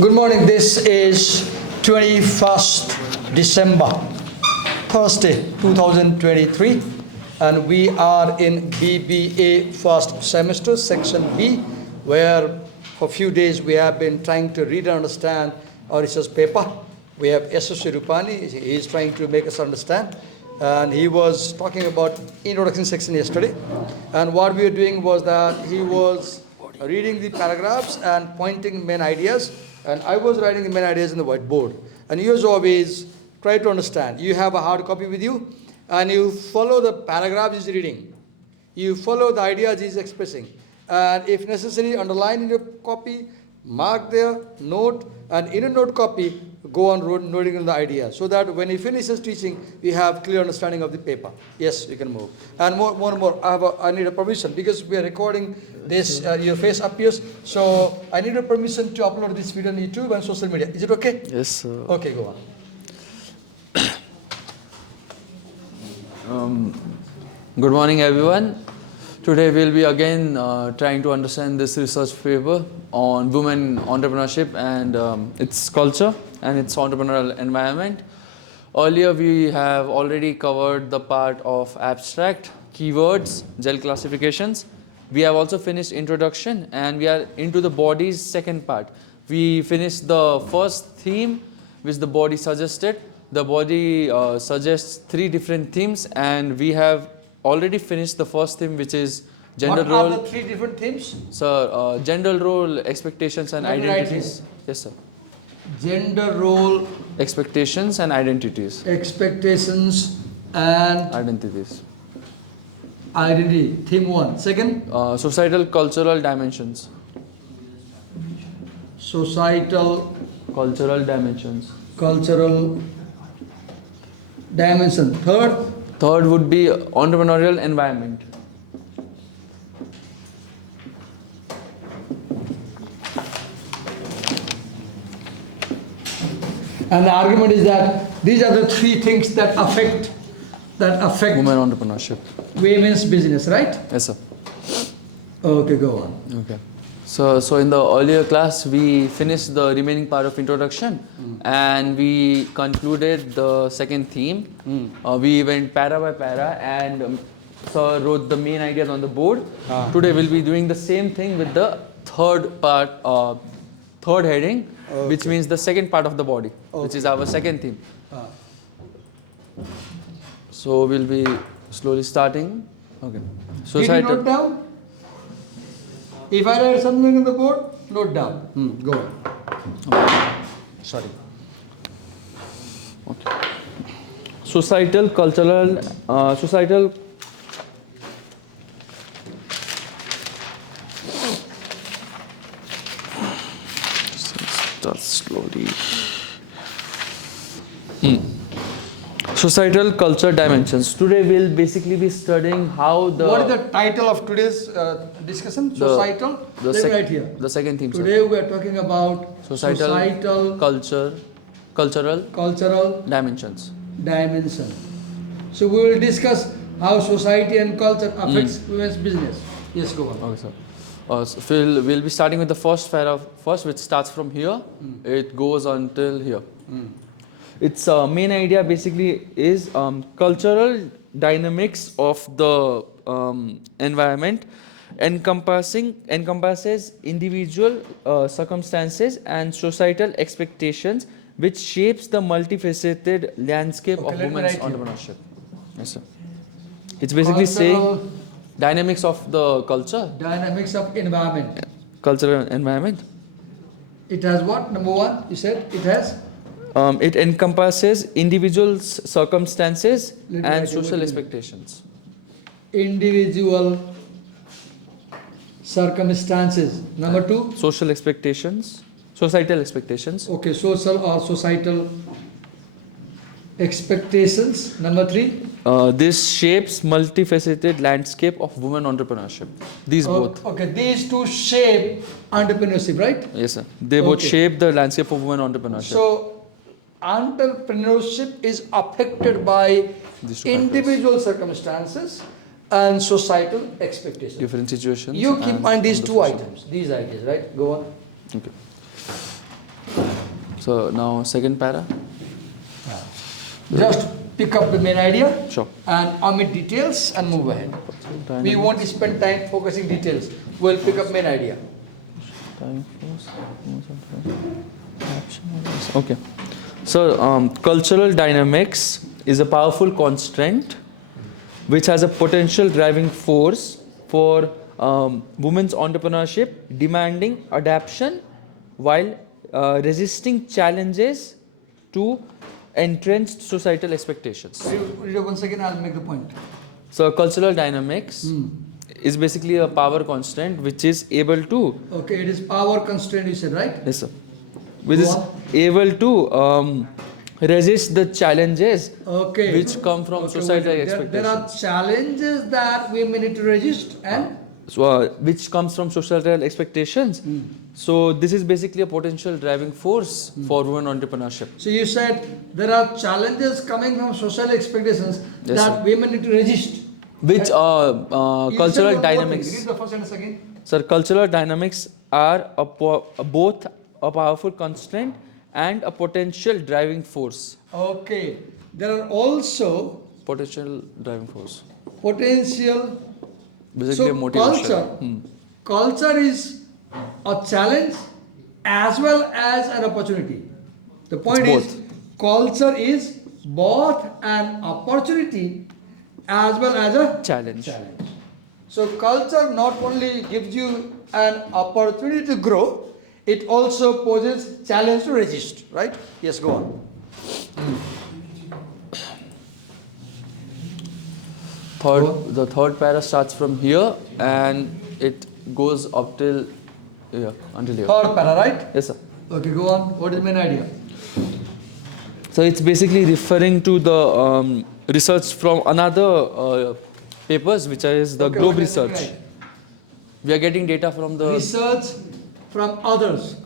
Good morning. This is 21st December, Thursday, 2023, and we are in BBA first semester, section B, where for a few days we have been trying to read and understand our research paper. We have S.S. Rupani, he is trying to make us understand, and he was talking about introduction section yesterday, and what we were doing was that he was reading the paragraphs and pointing main ideas, and I was writing the main ideas in the whiteboard. And you as always try to understand. You have a hard copy with you, and you follow the paragraph he's reading. You follow the ideas he's expressing. And if necessary, underline in your copy, mark there, note, and in a note copy, go on noting on the idea, so that when he finishes teaching, we have clear understanding of the paper. Yes, you can move. And more. I need a permission because we are recording this. Your face appears, so I need a permission to upload this video on YouTube and social media. Is it okay? Yes, sir. Okay, go on. Good morning, everyone. Today we'll be again trying to understand this research paper on women entrepreneurship and its culture and its entrepreneurial environment. Earlier we have already covered the part of abstract, keywords, gel classifications. We have also finished introduction, and we are into the body's second part. We finished the first theme which the body suggested. The body suggests 3 different themes, and we have already finished the first theme, which is gender role. What are the 3 different themes? Sir, gender role, expectations and identities. Yes, sir. Gender role, expectations and identities. Expectations and identities. Identity. Theme 1. Second? Societal cultural dimensions. Societal cultural dimensions. Cultural dimension. Third? Third would be entrepreneurial environment. And the argument is that these are the 3 things that affect women entrepreneurship. Women's business, right? Yes, sir. Okay, go on. Okay. So in the earlier class, we finished the remaining part of introduction, and we concluded the second theme. We went para by para, and sir wrote the main ideas on the board. Today we'll be doing the same thing with the third part, third heading, which means the second part of the body, which is our second theme. So we'll be slowly starting. Okay. Did you note down? If I write something on the board, note down. Go on. Sorry. Okay. Societal, cultural, societal. Start slowly. Societal culture dimensions. Today we'll basically be studying how the... What is the title of today's discussion? Societal? Let me write here. The second theme. Today we are talking about societal cultural dimensions. So we will discuss how society and culture affects women's business. Yes, go on. Okay, sir. So we'll be starting with the first paragraph first, which starts from here. It goes until here. Its main idea basically is cultural dynamics of the environment encompasses individual circumstances and societal expectations, which shapes the multifaceted landscape of women's entrepreneurship. Yes, sir. It's basically saying dynamics of the culture. Dynamics of environment. Cultural environment. It has what? Number 1, you said it has? It encompasses individual circumstances and social expectations. Individual circumstances. Number 2? Social expectations. Societal expectations. Okay, social or societal expectations. Number 3? This shapes multifaceted landscape of women entrepreneurship. These both. Okay, these 2 shape entrepreneurship, right? Yes, sir. They both shape the landscape of women entrepreneurship. So, entrepreneurship is affected by individual circumstances and societal expectations. Different situations. You keep on these 2 items, these ideas, right? Go on. Okay. So now second para. Just pick up the main idea Sure. and omit details and move ahead. We won't spend time focusing details. We'll pick up main idea. Okay. So cultural dynamics is a powerful constraint which has a potential driving force for women's entrepreneurship, demanding adaptation while resisting challenges to entrenched societal expectations. Read it once again, I'll make the point. So cultural dynamics is basically a power constraint which is able to, Okay, it is power constraint, you said, right? yes sir, which Go is on. able to resist the challenges Okay. which come from Okay, societal there expectations. are challenges that women need to resist and So, which comes from societal expectations. So this is basically a potential driving force for women entrepreneurship. so you said there are challenges coming from social expectations Yes, that sir. women need to resist. Which You said cultural one more thing. dynamics. Read the first sentence again. Sir, cultural dynamics are both a powerful constraint and a potential driving force. Okay. There are also Potential driving force. potential. Basically a So motivation. culture is a challenge as well as an opportunity. The point It's is culture is both an opportunity as well as a Challenge. So culture not only gives you an opportunity to grow, it also poses challenge to resist, right? Yes, go on. The third para starts from here and it goes up till here, until here. Third para, right? Yes, sir. Okay, go on. What is the main idea? So it's basically referring to the research from another papers, which is the Okay, Globe what is the research. main idea? We are getting data from the Research from others.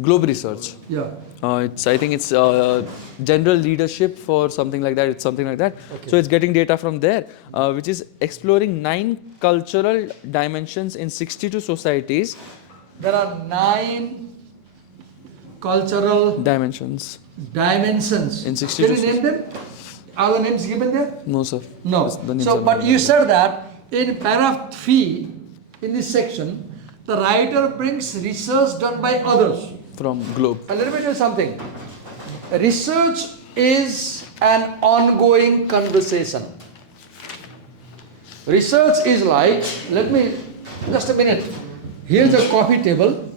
Globe research. Yeah. I think it's general leadership for something like that. It's something like that. Okay. So it's getting data from there, which is exploring 9 cultural dimensions in 62 societies. There are 9 cultural Dimensions. dimensions. In 62 Can you name them? Are the names given there? No, sir. No. The names So, are but not you said that in paragraph 3, in this section, the writer brings research done by others. from Globe. And let me tell you something. Research is an ongoing conversation. Research is like, just a minute. Here's a coffee table,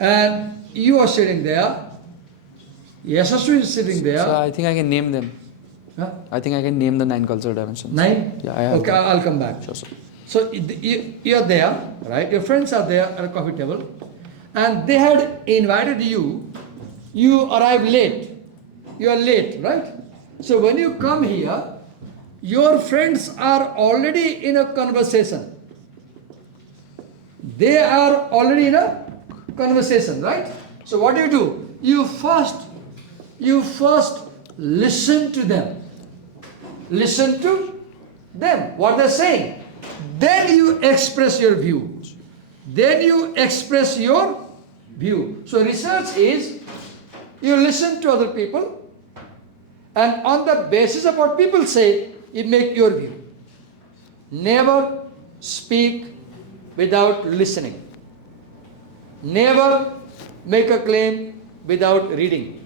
and you are sitting there. Yashaswi is sitting there. So I think I can name them. Huh? I think I can name the 9 cultural dimensions. 9? Yeah, I have Okay, them. I'll come back. Sure, sir. So you're there, right? Your friends are there at a coffee table, and they had invited you. You arrive late. You are late, right? So when you come here, your friends are already in a conversation. They are already in a conversation, right? So what do? You first listen to them. Listen to them, what they're saying. Then you express your view. So research is you listen to other people, and on the basis of what people say, you make your view. Never speak without listening. Never make a claim without reading.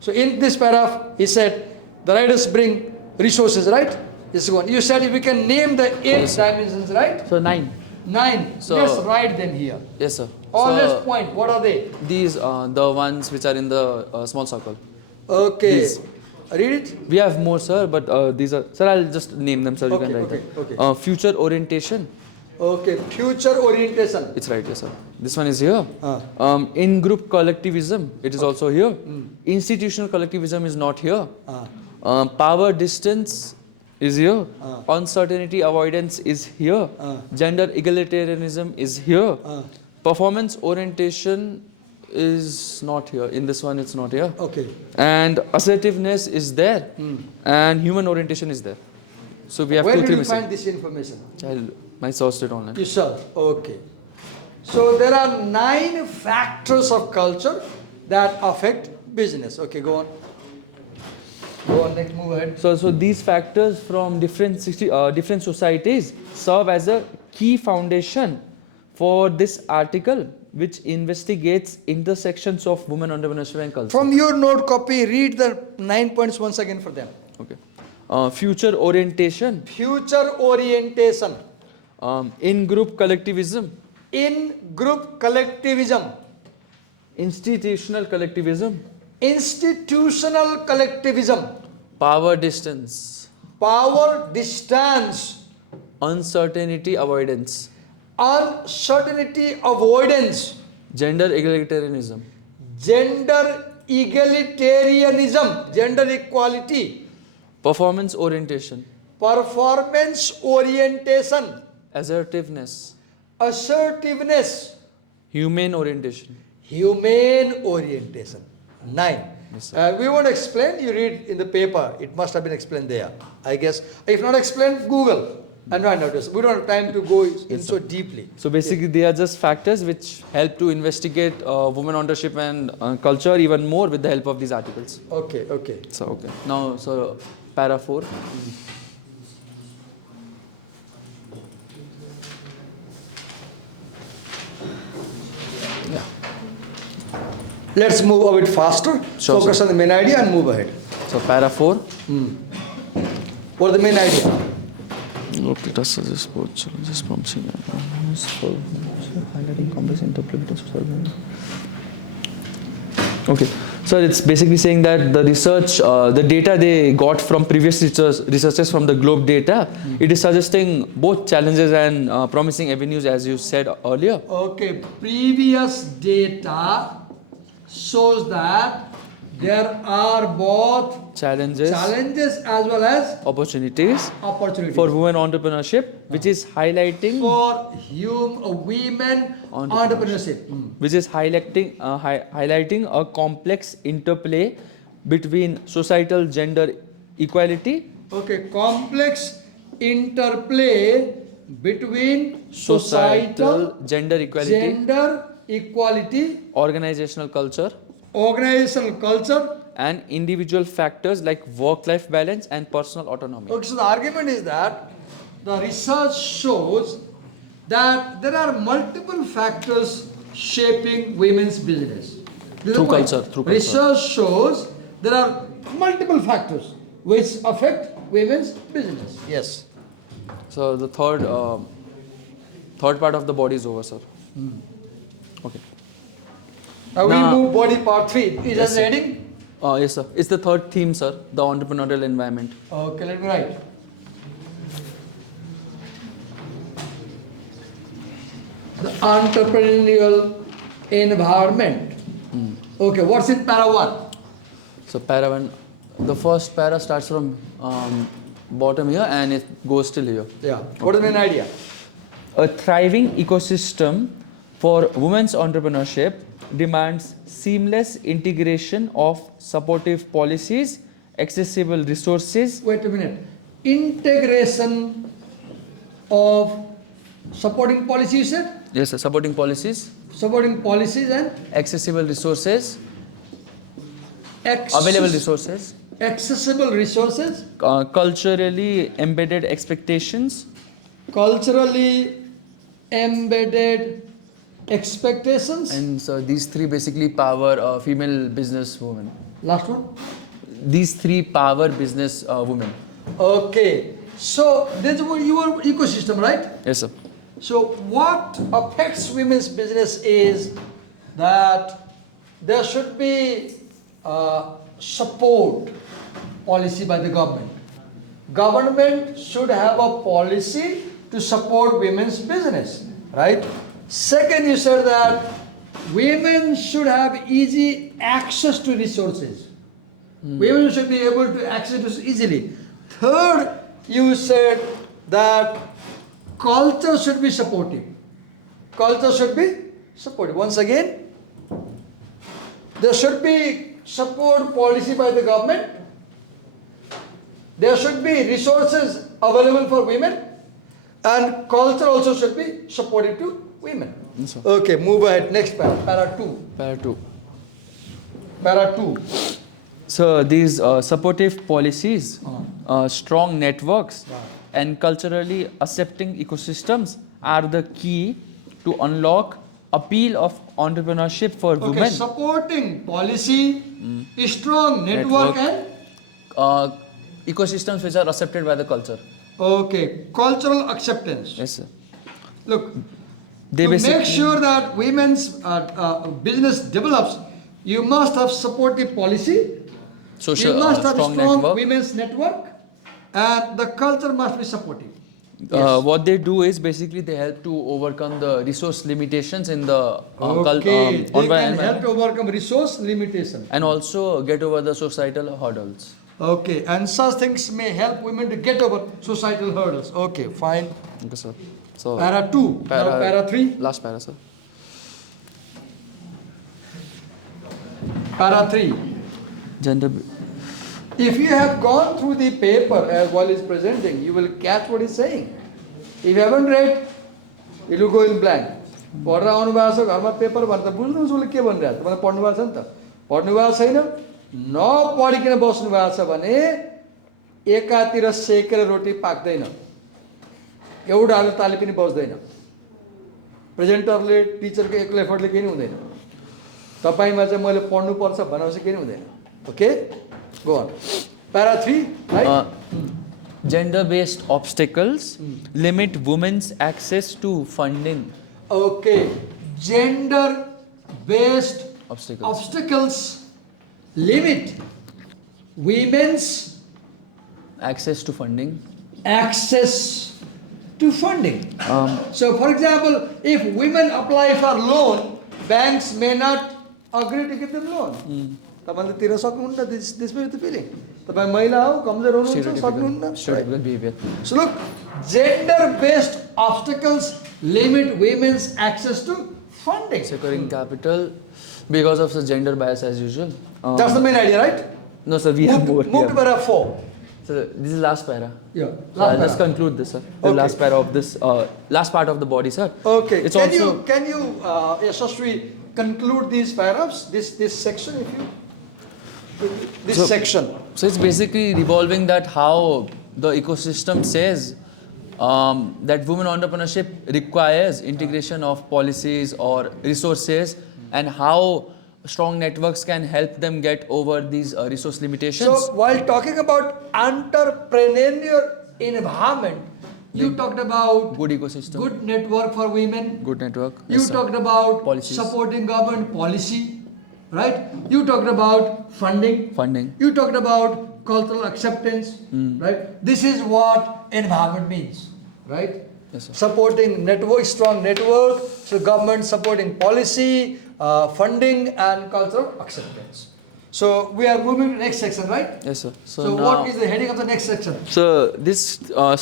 So in this paragraph, he said, the writers bring resources, right? This is one. You said if we can name the 8 dimensions, right? So 9. 9. So- Let's write them here. Yes, sir. Or So let's point. What are they? these the ones which are in the small circle. Okay. These. Read it. We have more, sir, but these are. Sir, I'll just name them, sir. You Okay, can write okay, them. okay. Future orientation. Okay. Future orientation. It's right, yes, sir. This one is here. Ah. In-group collectivism. It is also here. Institutional collectivism is not here. Power distance is here. Uncertainty avoidance is here. Gender egalitarianism is here. Performance orientation is not here. In this one, it's not here. Okay. And assertiveness is there. And human orientation is there. So we have Where 2, did 3 you missing. find this information? I sourced it online. Yourself. Okay. So there are 9 factors of culture that affect business. Okay, go on. Go on, next, move ahead. So these factors from different societies serve as a key foundation for this article, which investigates intersections of women entrepreneurship and culture. From your note copy, read the 9 points once again for them. Okay. Future orientation. Future orientation. In-group collectivism. In-group collectivism. Institutional collectivism. Institutional collectivism. Power distance. Power distance. Uncertainty avoidance. Uncertainty avoidance. Gender egalitarianism. Gender egalitarianism. Gender equality. Performance orientation. Performance orientation. Assertiveness. Assertiveness. Humane orientation. Humane orientation. 9. Yes, sir. We won't explain, you read in the paper. It must have been explained there, I guess. If not explained, Google. And no, we don't have time to go in so deeply. So basically, they are just factors which help to investigate women ownership and culture even more with the help of these articles. Okay, okay. So, okay. Now, so para 4. Let's move a bit faster. Sure, Focus sir. on the main idea and move ahead. So para 4. What is the main idea? Okay, does suggest both challenges promising for highlighting complex interpretation. Okay, so it's basically saying that the research, the data they got from previous researchers from the globe data, it is suggesting both challenges and promising avenues, as you said earlier. Okay, previous data shows that there are both Challenges as well as opportunities opportunities for women entrepreneurship, which is highlighting for women entrepreneurship. which is highlighting a complex interplay between societal gender equality, Okay, complex interplay between societal gender equality, organizational culture, organizational culture. and individual factors like work-life balance and personal autonomy. Okay, so the argument is that the research shows that there are multiple factors shaping women's business. This is Through the point. culture, through culture. Research shows there are multiple factors which affect women's business. Yes. So the third part of the body is over, sir. Okay. Now Now- we move body part 3. Is Yes, that sir. reading? Yes, sir. It's the third theme, sir. The entrepreneurial environment. Okay, let me write. The entrepreneurial environment. Okay, what's in para 1? So para 1, the first para starts from bottom here and it goes till here. Yeah. What is the main idea? A thriving ecosystem for women's entrepreneurship demands seamless integration of supportive policies, accessible resources. Wait a minute. Integration of supporting policies, you said? Yes, sir. Supporting policies, Supporting policies and accessible resources, available resources, accessible resources, culturally embedded expectations, culturally embedded expectations. and so these three basically power female business women. Last one. These three power business women. Okay. So that's your ecosystem, right? Yes, sir. So what affects women's business is that there should be support policy by the government. Government should have a policy to support women's business, right? Second, you said that women should have easy access to resources. Women should be able to access this easily. Third, you said that culture should be supportive. Culture should be supportive. Once again, there should be support policy by the government. There should be resources available for women. And culture also should be supportive to women. Yes, sir. Okay, move ahead. Next para 2. Para 2. para 2. So these supportive policies, strong networks, and culturally accepting ecosystems are the key to unlock appeal of entrepreneurship for Okay, women. supporting policy, strong network, and Ecosystems which are accepted by the culture. okay, cultural acceptance. Yes, sir. Look, They to basically make sure that women's business develops, you must have supportive policy. social You must have strong strong network. women's network, and the culture must be supportive. Yes. What they do is basically they help to overcome the resource limitations in the Okay, they can environment help to overcome resource limitation. and also get over the societal hurdles. Okay, and such things may help women to get over societal hurdles. Okay, fine. Okay, sir. So Para 2, now para 3. Last para, sir. Para 3. Gender. If you have gone through the paper as while he's presenting, you will catch what he's saying. If you haven't read, it will go in blank. पढ्न आउनु भएको छ घरमा paper भन्दा बुझ्नुहोस् उसले के भनिरहेको छ मलाई पढ्नु भएको छ नि त पढ्नु भएको छैन नपढिकन बस्नु भएको छ भने एकातिर सेकेर रोटी पाक्दैन एउटा हाले ताली पनि बज्दैन प्रेजेन्टरले टिचरको एक्लै एफर्टले केही हुँदैन तपाईमा चाहिँ मैले पढ्नु पर्छ भनेपछि केही हुँदैन okay go on para 3 right Gender based obstacles limit women's access to funding. Okay, gender based Obstacles. limit women's Access to funding. access to funding. So, for example, if women apply for loan, banks may not agree to give them loan. तपाईँले त तिर्न सक्नुहुन्न this may be the feeling. तपाईँ महिला हो कमजोर हुनुहुन्छ सक्नुहुन्न. Stereotypical behavior. So look, gender based obstacles limit women's access to funding. Securing capital because of the gender bias as usual. That's the main idea, right? No, sir, we have more. Move to para 4. So this is last para. Yeah. So I'll just conclude this, sir. The Okay. last para of this, last part of the body, sir. Okay. It's can also you Yashaswi, conclude these paragraphs, this section, if you this section. So it's basically revolving that how the ecosystem says that women entrepreneurship requires integration of policies or resources and how strong networks can help them get over these resource limitations. So while talking about entrepreneurial environment, you talked about Good ecosystem. good network for women. Good network. You Yes, sir. talked about Policies. supporting government policy, right? You talked about funding. Funding. You talked about cultural acceptance, right? This is what environment means, right? Yes, sir. Supporting network, strong network, so government supporting policy, funding and cultural acceptance. So we are moving to the next section, right? Yes, sir. So now, what is the heading of the next section? So this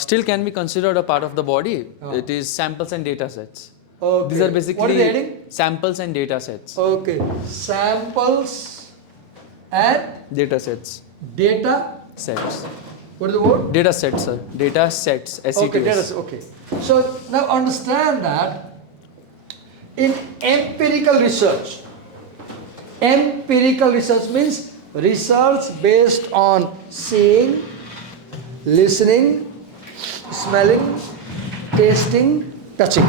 still can be considered a part of the body. It is samples and data sets. Okay. These are basically What is the heading? samples and data sets. Okay, samples and Data sets. data. Sets. What is the word? Data sets, sir. Data sets. SETS. Okay, data. Okay. So now understand that in empirical research means research based on seeing, listening, smelling, tasting, touching.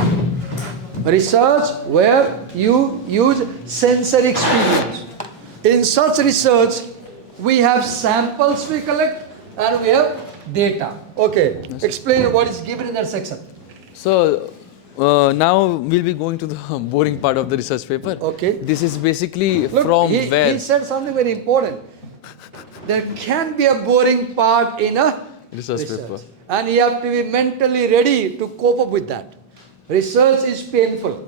Research where you use sensory experience. In such research, we have samples we collect and we have data. Okay, explain what is given in that section. So now we'll be going to the boring part of the research paper. Okay. This is basically Look, from he where said something very important. There can be a boring part in a research paper. and you have to be mentally ready to cope up with that. Research is painful.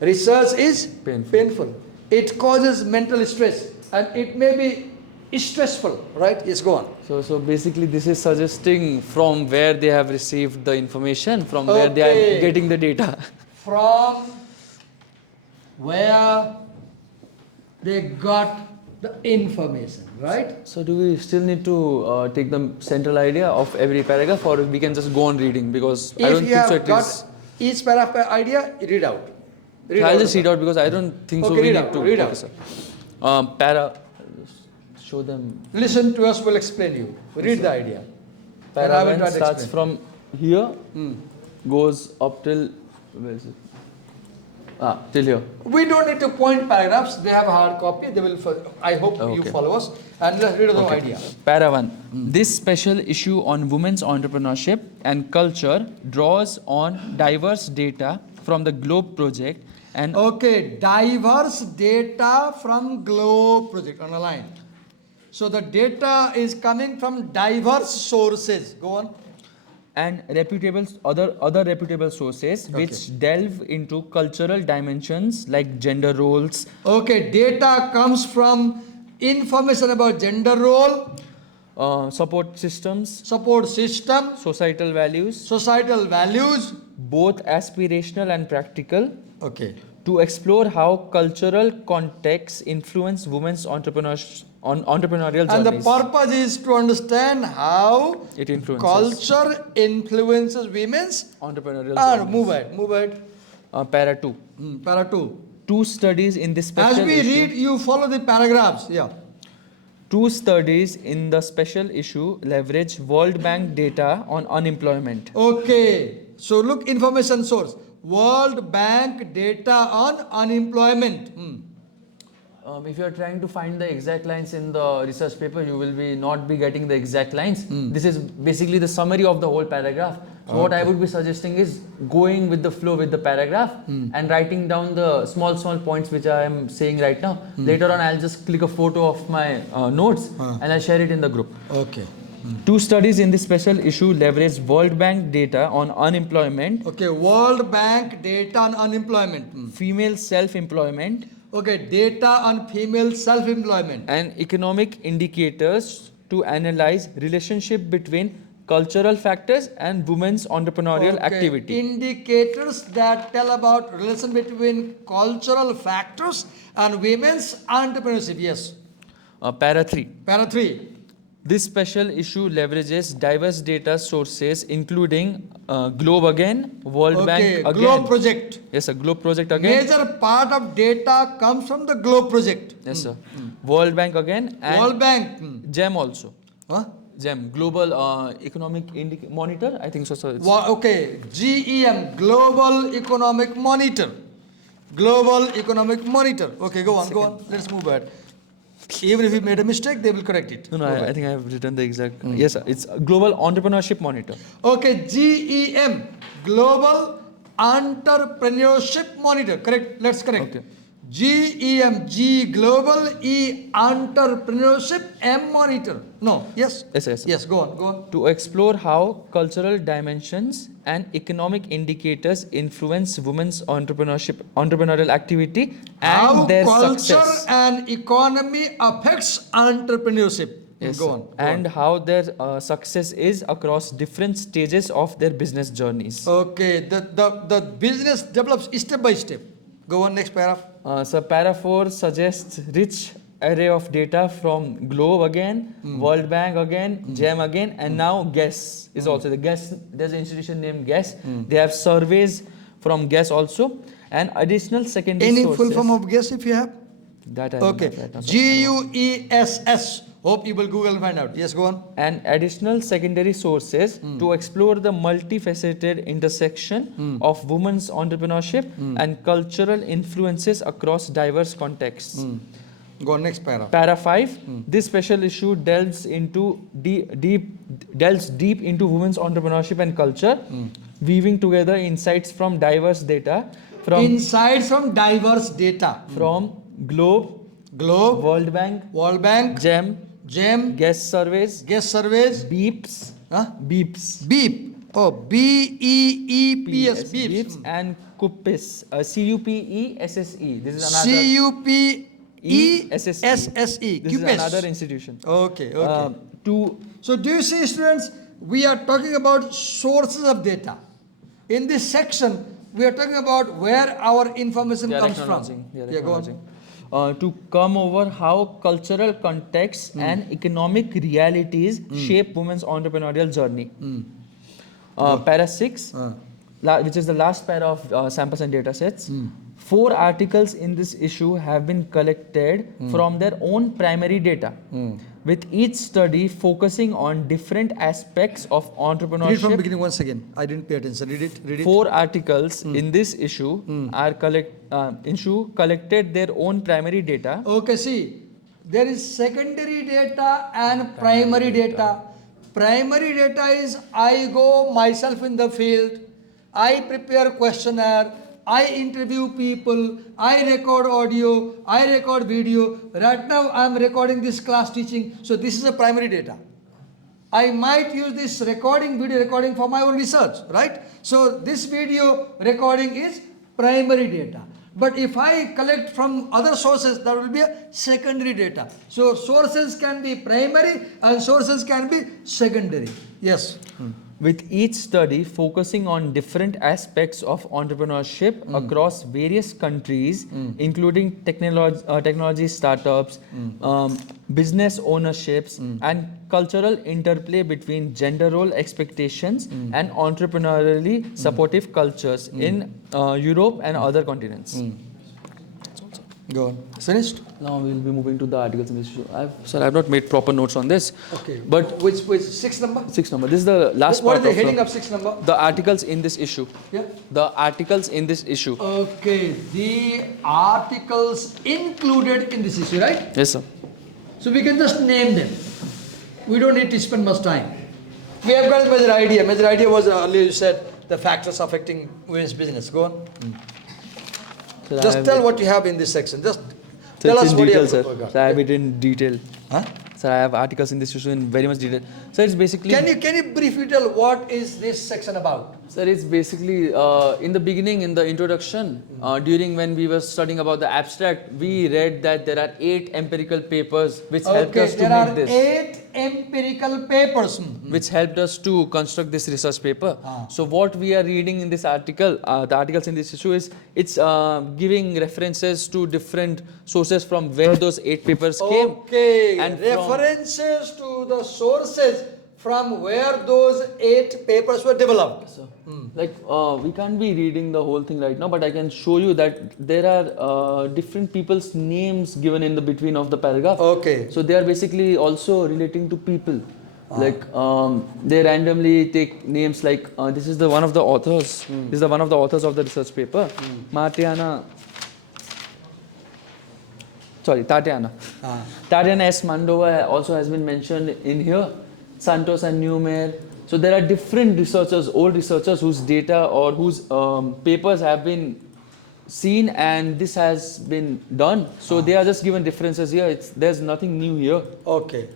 Research is painful. It causes mental stress and it may be stressful, right? Yes, go on. So basically this is suggesting from where they have received the information, from where they are getting the data. From where they got the information, right? So do we still need to take the central idea of every paragraph, or we can just go on reading, because I don't If you think so have it got is. each paragraph idea, read out. I'll just read out because I don't think so. Okay, We read need out, to. read Okay, out. sir. Show them. Listen to us, we'll explain you. Read the idea. And I will Para try 1 to starts explain. from here, goes up till, where is it? Till here. We don't need to point paragraphs. They have a hard copy. They will. I hope you Okay. follow us and let's read the idea. Para 1. This special issue on women's entrepreneurship and culture draws on diverse data from the Globe project and Okay, diverse data from Globe project on a line. So the data is coming from diverse sources. Go on. reputable other reputable sources which delve into cultural dimensions like gender roles. Okay, data comes from information about gender role, Support systems, support system, societal values, societal values. both aspirational and practical, Okay. to explore how cultural contexts influence women's entrepreneurial And the journeys. purpose is to understand how It influences culture influences women's. entrepreneurial And journeys. move ahead. Para 2. Para 2. Two studies in this As special we issue. read, you follow the paragraphs. Yeah. Two studies in the special issue leverage World Bank data on unemployment. Okay. So look, information source. World Bank data on unemployment. If you are trying to find the exact lines in the research paper, you will not be getting the exact lines. This is basically the summary of the whole paragraph. So what I would be suggesting is going with the flow with the paragraph and writing down the small points which I am saying right now. Later on, I'll just click a photo of my notes and I'll share it in the group. Okay. Two studies in this special issue leverage World Bank data on unemployment, Okay. World Bank data on unemployment. female self-employment, Okay. Data on female self-employment. and economic indicators to analyze relationship between cultural factors and women's entrepreneurial Okay, activity. indicators that tell about relation between cultural factors and women's entrepreneurship. Yes. Para 3. Para 3. This special issue leverages diverse data sources including Globe again, World Bank again. Globe project. Yes, sir. Globe project again. Major part of data comes from the Globe project. Yes, sir. World Bank again and World Bank. GEM also. Huh? GEM, Global Economic Monitor, I think so. So it's Okay, GEM, Global Economic Monitor. Global Economic Monitor. Okay, go on. Let's move ahead. Even if you made a mistake, they will correct it. no, I think I have written the exact. Yes, sir. It's Global Entrepreneurship Monitor. Okay, GEM, Global Entrepreneurship Monitor. Correct. Let's correct. Okay. GEM, G Global, E Entrepreneurship, M Monitor. No. Yes. Yes. Yes. Go on. To explore how cultural dimensions and economic indicators influence women's entrepreneurial activity and How their culture success. and economy affects entrepreneurship. Yes, Go sir. on. And how their success is across different stages of their business journeys. Okay. The business develops step by step. Go on. Next paragraph. So para 4 suggests rich array of data from Globe again, World Bank again, GEM again, and now GUESS is also the GUESS. There's an institution named GUESS. They have surveys from GUESS also, and additional secondary Any sources. full form of guess if you have? That I don't Okay. have right now, so GUESS. Hope you will Google and find out. Yes, go on. and additional secondary sources to explore the multifaceted intersection of women's entrepreneurship and cultural influences across diverse contexts. Go on. Next paragraph. Para 5, this special issue delves deep into women's entrepreneurship and culture, weaving together insights from diverse data Insights from diverse data. from Globe, Globe, World Bank, GEM, guest surveys, guest surveys, beeps, BEEP. Oh, BEEPS, beeps, and CUPES, CUPESSE. This is another CUPESSE. This is another institution. Okay. To So do you see, students, we are talking about sources of data. In this section, we are talking about where our information comes from. Yeah, go on. To come over how cultural contexts and economic realities shape women's entrepreneurial journey. Para 6, which is the last para of samples and data sets, 4 articles in this issue have been collected from their own primary data, with each study focusing on different aspects of entrepreneurship. Read from beginning once again. I didn't pay attention. Read it. Read it. 4 articles in this issue are collected their own primary data. Okay, see, there is secondary data and primary data. Primary data is I go myself in the field, I prepare questionnaire, I interview people, I record audio, I record video. Right now I am recording this class teaching. So this is a primary data. I might use this video recording for my own research, right? So this video recording is primary data. But if I collect from other sources, that will be a secondary data. So sources can be primary and sources can be secondary. Yes. With each study focusing on different aspects of entrepreneurship across various countries, including technology startups, business ownerships, and cultural interplay between gender role expectations and entrepreneurially supportive cultures in Europe and other continents. Go on. Finished? Now we'll be moving to the articles in this issue. I've not made proper notes on this. Okay. But which 6 number? 6 number. This is the last What part is the of heading of 6 number? the articles in this issue. Yeah. The articles in this issue. Okay. The articles included in this issue, right? Yes, sir. So we can just name them. We don't need to spend much time. We have got a major idea. Major idea was earlier you said the factors affecting women's business. Go on. Sir, Just tell what you have in this section. Just So tell it's us in what detail, you sir. have. So I have it in detail. Huh? Sir, I have articles in this issue in very much detail. So it's basically. Can you briefly tell what is this section about? Sir, it's basically in the beginning, in the introduction, during when we were studying about the abstract, we read that there are 8 empirical papers which helped us to make this. There are 8 empirical papers. Which helped us to construct this research paper. So what we are reading in this article, the articles in this issue is, it's giving references to different sources from where those 8 papers came. Okay, and references to the sources from where those 8 papers were developed. So, like we can't be reading the whole thing right now, but I can show you that there are different people's names given in the between of the paragraph. Okay. So they are basically also relating to people. Like they randomly take names like this is the one of the authors. This is the one of the authors of the research paper. Tatiana. Tatiana S. Mandova also has been mentioned in here. Santos and Newmer. So there are different researchers, old researchers whose data or whose papers have been seen and this has been done. So they are just given differences here. There's nothing new here. Okay.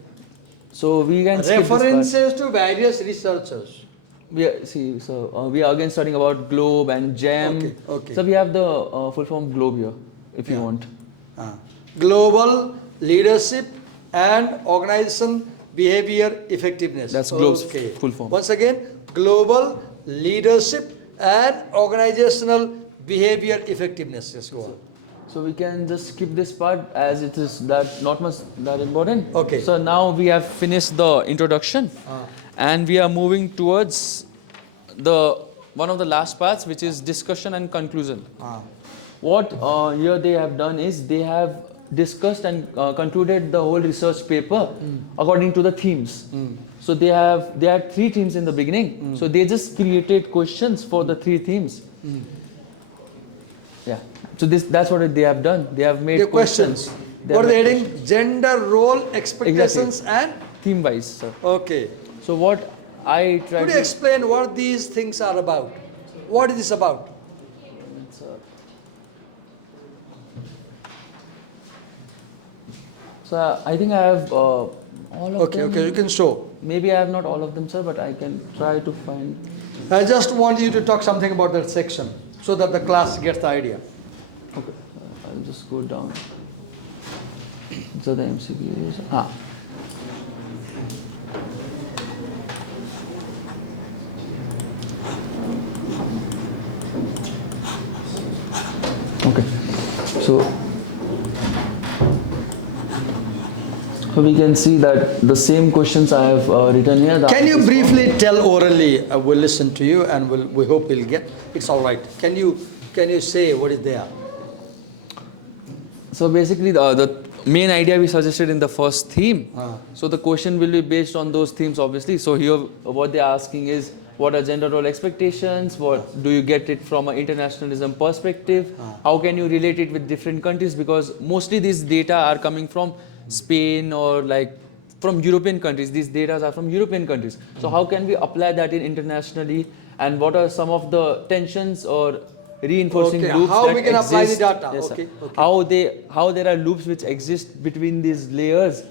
So we can skip this part. References to various researchers. We are again studying about globe and gem. Okay, okay. So we have the full form globe here, if you want. Global leadership and organization behavior effectiveness. That's globe's full form. Once again, global leadership and organizational behavior effectiveness. Yes, go on. So we can just skip this part as it is not much that important. Okay. So now we have finished the introduction and we are moving towards one of the last parts, which is discussion and conclusion. What here they have done is they have discussed and concluded the whole research paper according to the themes. So they had 3 themes in the beginning. So they just created questions for the 3 themes. Yeah. So that's what they have done. They have made questions. What are they heading? Gender role expectations and theme wise, sir. Okay. So what I try Could you explain what these things are about? What is this about? So I think I have all of them. Okay, you can show. Maybe I have not all of them, sir, but I can try to find. I just want you to talk something about that section so that the class gets the idea. Okay, I'll just go down. So the MCQs. Okay, so we can see that the same questions I have written here. Can you briefly tell orally? We'll listen to you and we hope we'll get. It's all right. Can you say what is there? So basically, the main idea we suggested in the first theme. Ah. So the question will be based on those themes, obviously. So here, what they're asking is, what are gender role expectations? What do you get it from an internationalism perspective? How can you relate it with different countries? Because mostly these data are coming from Spain or like from European countries. These data are from European countries. So how can we apply that in internationally? And what are some of the tensions or reinforcing Okay, loops how that we can apply the exist? data. Yes, sir. Okay, okay. How there are loops which exist between these layers.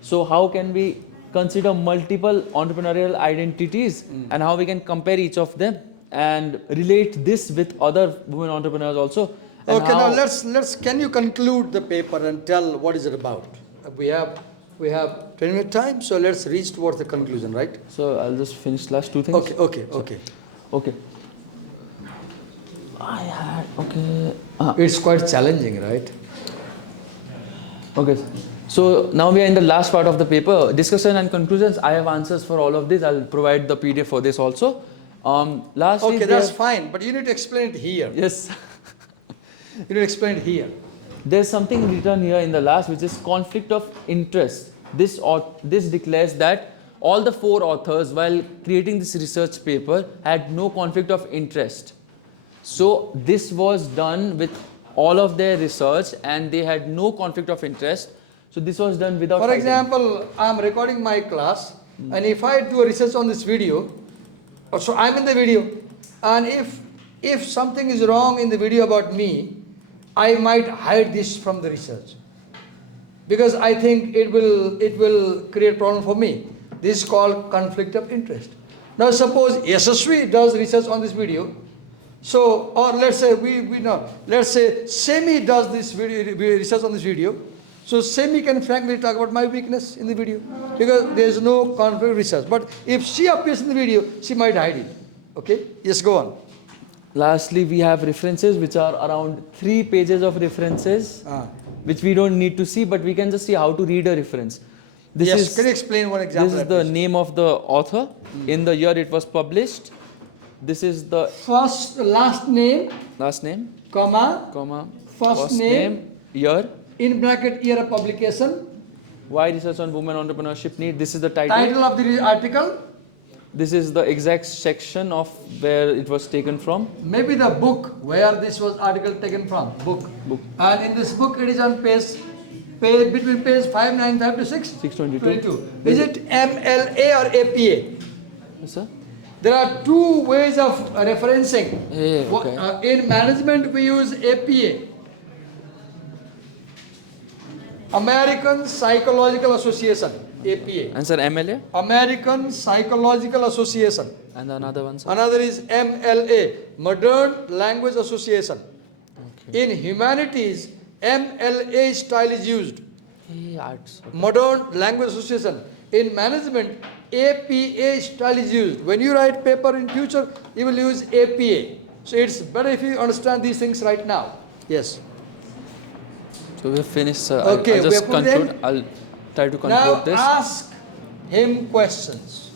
So how can we consider multiple entrepreneurial identities and how we can compare each of them and relate this with other women entrepreneurs also. And Okay, now how- let's can you conclude the paper and tell what is it about? We have 10 minute time, so let's reach towards the conclusion, right? So I'll just finish last two things. Okay. Okay. I had okay. It's quite challenging, right? Okay. So now we are in the last part of the paper, discussion and conclusions. I have answers for all of this. I'll provide the PDF for this also. Lastly, Okay, that's fine, but you need to explain it here. yes. You need to explain it here. There's something written here in the last, which is conflict of interest. This declares that all the four authors, while creating this research paper, had no conflict of interest. So this was done with all of their research, and they had no conflict of interest. So this was done without. For fighting. example, I'm recording my class, and if I do a research on this video, so I'm in the video, and if something is wrong in the video about me, I might hide this from the research because I think it will create problem for me. This is called conflict of interest. Now suppose Yashasvi does research on this video, so or let's say let's say Semi does this video research on this video. So Semi can frankly talk about my weakness in the video because there is no conflict of research. But if she appears in the video, she might hide it. Okay? Yes, go on. Lastly, we have references, which are around 3 pages of references, which we don't need to see, but we can just see how to read a reference. Yes, can you explain one example? This is the name of the author, in the year it was published. This is the last name, comma, first name, year, in bracket year of publication, why research on women entrepreneurship need. This is the title. title of the article, This is the exact section of where it was taken from. maybe the book where this was article taken from, book. And in this book it is on page between page 595 to 622. Is it MLA or APA? Yes, sir. There are two ways of referencing. Okay. In management we use APA, American Psychological Association, APA. And sir, MLA? American Psychological Association. And another one, sir? Another is MLA, Modern Language Association. In humanities, MLA style is used. Arts. Modern Language Association. In management, APA style is used. When you write paper in future, you will use APA. So it's better if you understand these things right now. Yes. So we've finished, sir. Okay, I'll we just have put conclude. them. I'll try to conclude Now this. ask him questions.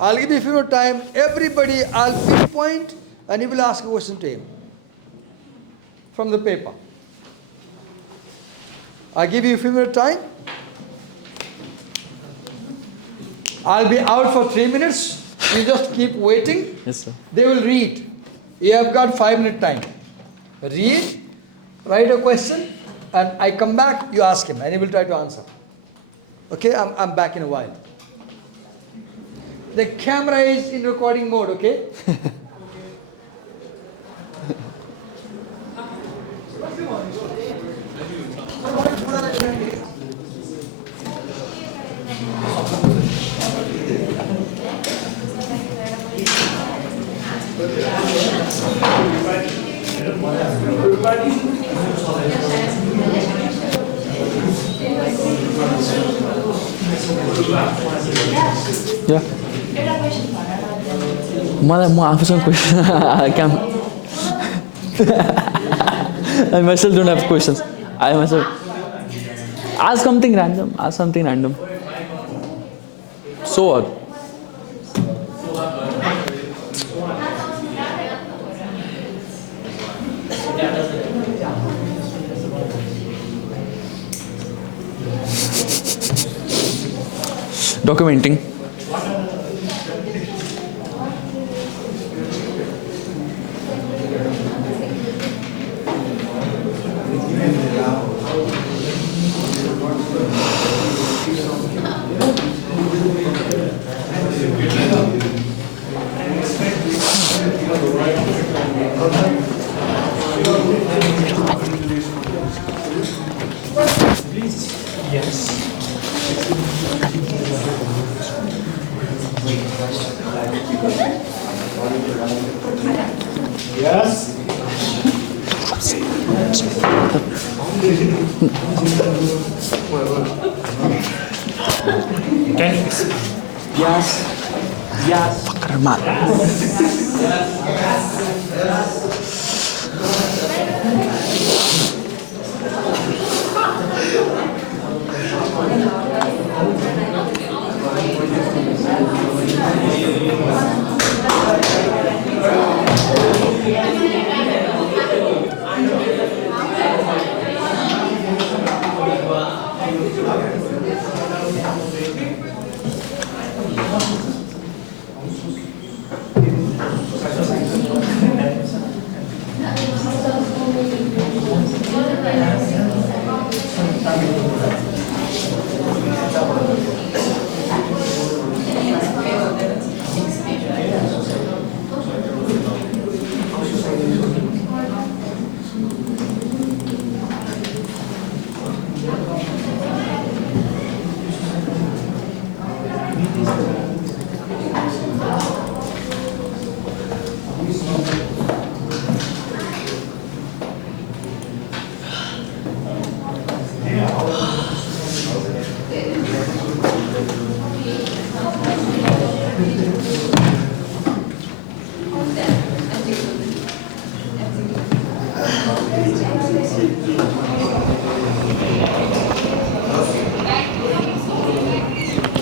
I'll give you a few more time. Everybody, I'll pinpoint and you will ask a question to him from the paper. I'll give you a few more time. I'll be out for 3 minutes. You just keep waiting. Yes, sir. They will read. You have got 5 minute time. Read, write a question, and I come back, you ask him, and he will try to answer. Okay, I'm back in a while. The camera is in recording mode, okay? Yeah. म आफूसँग question I myself don't have questions. I myself ask something random. So what? documenting.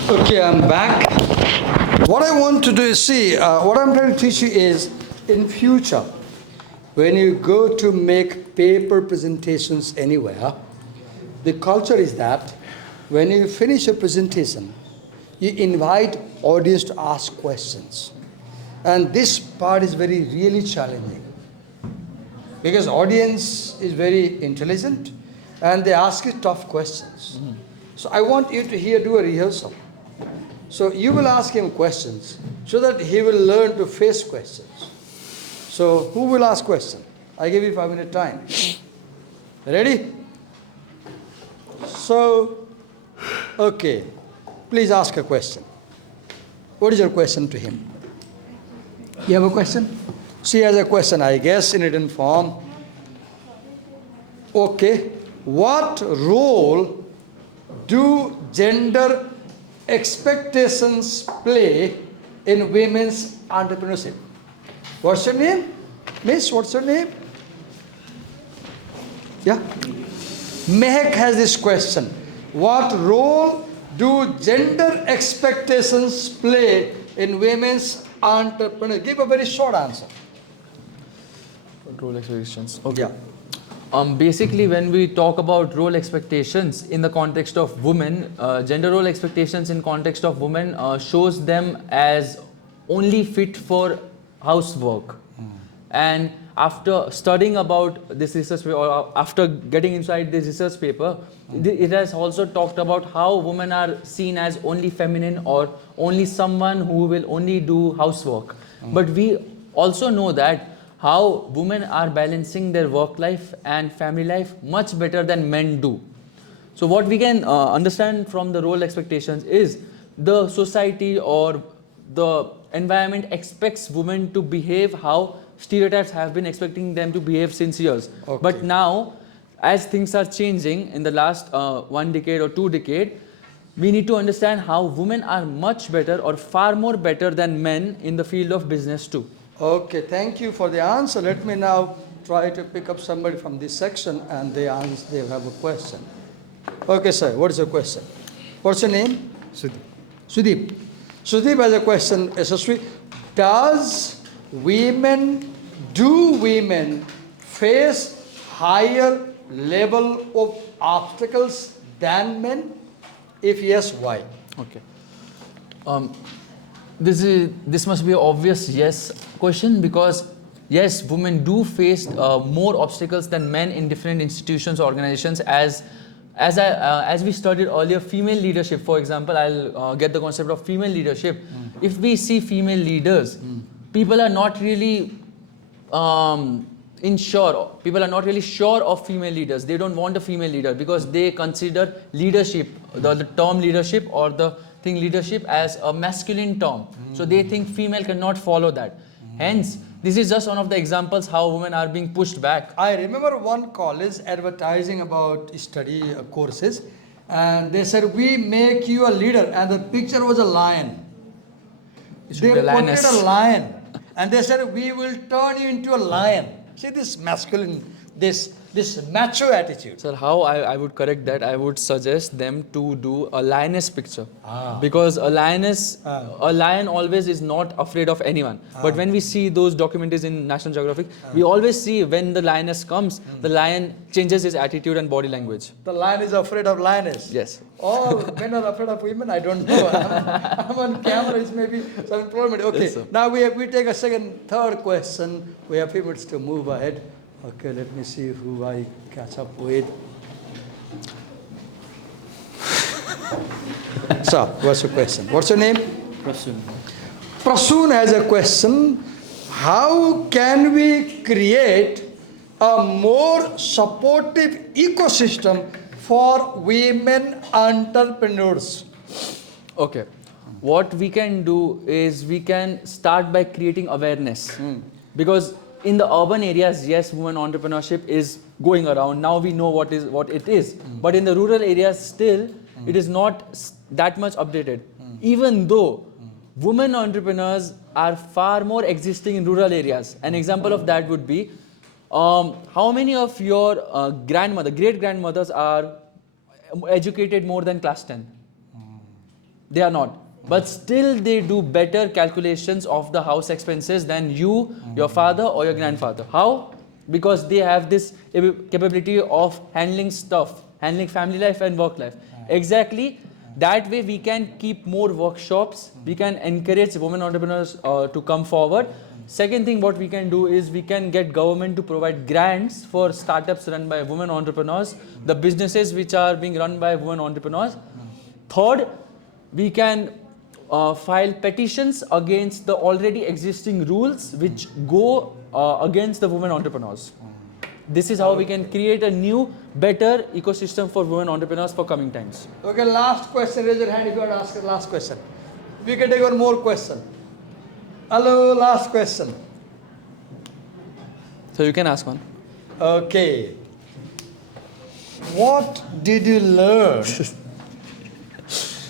Okay, I'm back. What I want to do is what I'm trying to teach you is in future, when you go to make paper presentations anywhere, the culture is that when you finish a presentation, you invite audience to ask questions. And this part is really challenging because audience is very intelligent and they ask you tough questions. Mm-hmm. So I want you to here do a rehearsal. So you will ask him questions so that he will learn to face questions. So who will ask questions? I give you 5 minutes time. Ready? So, okay, please ask a question. What is your question to him? You have a question? She has a question, I guess, in written form. Okay, what role do gender expectations play in women's entrepreneurship? What's your name? Miss, what's your name? Yeah? Mehak has this question. What role do gender expectations play in women's entrepreneurship? Give a very short answer. Role expectations. Okay. Yeah. Basically, when we talk about role expectations in the context of women, gender role expectations in context of women shows them as only fit for housework. And after studying about this research paper, or after getting inside this research paper, it has also talked about how women are seen as only feminine or only someone who will only do housework. But we also know that how women are balancing their work life and family life much better than men do. So what we can understand from the role expectations is the society or the environment expects women to behave how stereotypes have been expecting them to behave since years. Okay. But now, as things are changing in the last 1 decade or 2 decades, we need to understand how women are much better or far more better than men in the field of business too. Okay, thank you for the answer. Let me now try to pick up somebody from this section and they have a question. Okay, sir, what is your question? What's your name? Sudeep. Sudeep. Sudeep has a question, Yashaswi. Do women face higher level of obstacles than men? If yes, why? Okay. Um, this must be an obvious yes question, because yes, women do face more obstacles than men in different institutions or organizations. As we studied earlier, female leadership, for example, I'll get the concept of female leadership. If we see female leaders, people are not really people are not really sure of female leaders. They don't want a female leader because they consider leadership, the term leadership or the thing leadership, as a masculine term. So they think female cannot follow that. Hence, this is just one of the examples how women are being pushed back. I remember one college advertising about study courses, and they said, we make you a leader, and the picture was a lion. They be a lioness. portrayed a lion, and they said, we will turn you into a lion. See this masculine, this macho attitude. Sir, how I would correct that, I would suggest them to do a lioness picture. Because a lion always is not afraid of anyone. But when we see those documentaries in National Geographic, we always see when the lioness comes, the lion changes his attitude and body language. The lion is afraid of lioness. Yes. All men are afraid of women, I don't know. I'm on camera, it's maybe some employment. Okay, Yes, now we take a third question. We have few minutes to move ahead. Okay, let me see who I catch up with. So, what's your question? What's your name? Prasun. Prasun has a question. How can we create a more supportive ecosystem for women entrepreneurs? Okay. What we can do is we can start by creating awareness. Because in the urban areas, yes, women entrepreneurship is going around. Now we know what it is. But in the rural areas, still, it is not that much updated. Even though women entrepreneurs are far more existing in rural areas. An example of that would be, how many of your great-grandmothers are educated more than class 10? They are not. But still they do better calculations of the house expenses than you, your father or your grandfather. How? Because they have this capability of handling stuff, handling family life and work life. Exactly. That way we can keep more workshops. We can encourage women entrepreneurs to come forward. Second thing what we can do is we can get government to provide grants for startups run by women entrepreneurs, the businesses which are being run by women entrepreneurs. Third, we can file petitions against the already existing rules which go against the women entrepreneurs. This is how we can create a new, better ecosystem for women entrepreneurs for coming times. Okay, last question. Raise your hand if you want to ask a last question. We can take one more question. Hello, last question. So you can ask one. Okay. What did you learn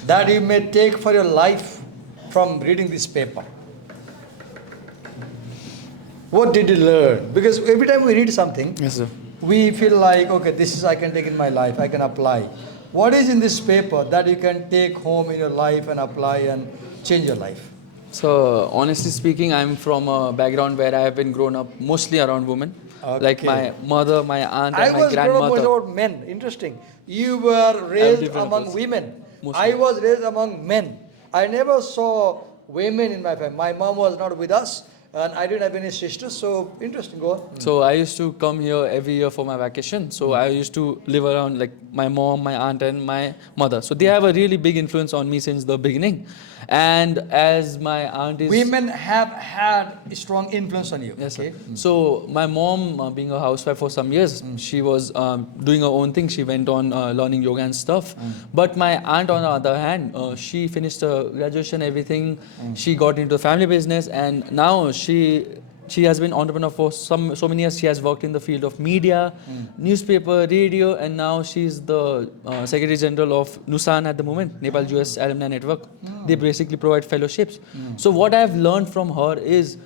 that you may take for your life from reading this paper? What did you learn? Because every time we read something, Yes, sir. we feel like, okay, this is I can take in my life, I can apply. What is in this paper that you can take home in your life and apply and change your life? So honestly speaking, I'm from a background where I have been grown up mostly around women. Okay. Like my mother, my aunt and my I was grown up grandmother. about men. Interesting. You were raised different among approach. women. Mostly. I was raised among men. I never saw women in my family. My mom was not with us, and I didn't have any sisters. So interesting. Go on. So I used to come here every year for my vacation. So I used to live around like my mom, my aunt and my mother. So they have a really big influence on me since the beginning. And as my aunt is... Women have had a strong influence on you. Yes, Okay. sir. So my mom, being a housewife for some years, she was doing her own thing. She went on learning yoga and stuff. But my aunt, on the other hand, she finished her graduation, everything. She got into the family business, and now she has been entrepreneur for so many years. She has worked in the field of media, newspaper, radio, and now she's the Secretary General of NUSAN at the moment, Nepal US Alumni Network. They basically provide fellowships. So what I have learned from her is,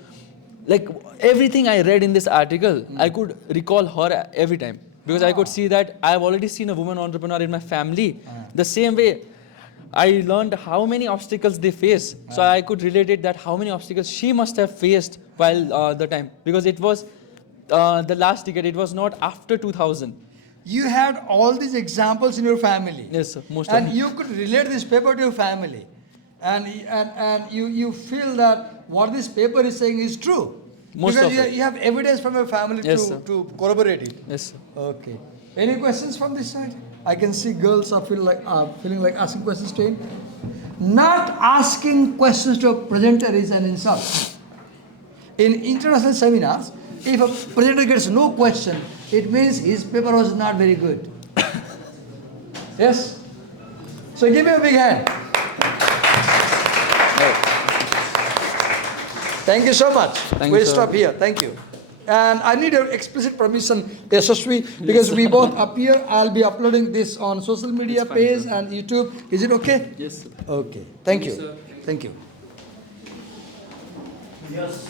like everything I read in this article, I could recall her every time. Because I could see that I have already seen a woman entrepreneur in my family. The same way, I learned how many obstacles they face. So I could relate it that how many obstacles she must have faced while the time. Because it was the last decade, it was not after 2000. You had all these examples in your family. Yes, sir, most of And them. you could relate this paper to your family. and you feel that what this paper is saying is true. Most because of it. you have evidence from your family Yes, sir. to corroborate it. Yes, sir. Okay. Any questions from this side? I can see girls are feeling like asking questions to him. Not asking questions to a presenter is an insult. In international seminars, if a presenter gets no question, it means his paper was not very good. Yes? So give me a big hand. Thank you so much. Thank We'll you, sir. stop here. Thank you. And I need your explicit permission, Yashasvi, because we both appear. I'll be uploading this on social media It's fine, page sir. and YouTube. Is it okay? Yes, sir. Okay. Thank you. sir. Thank you. Yes.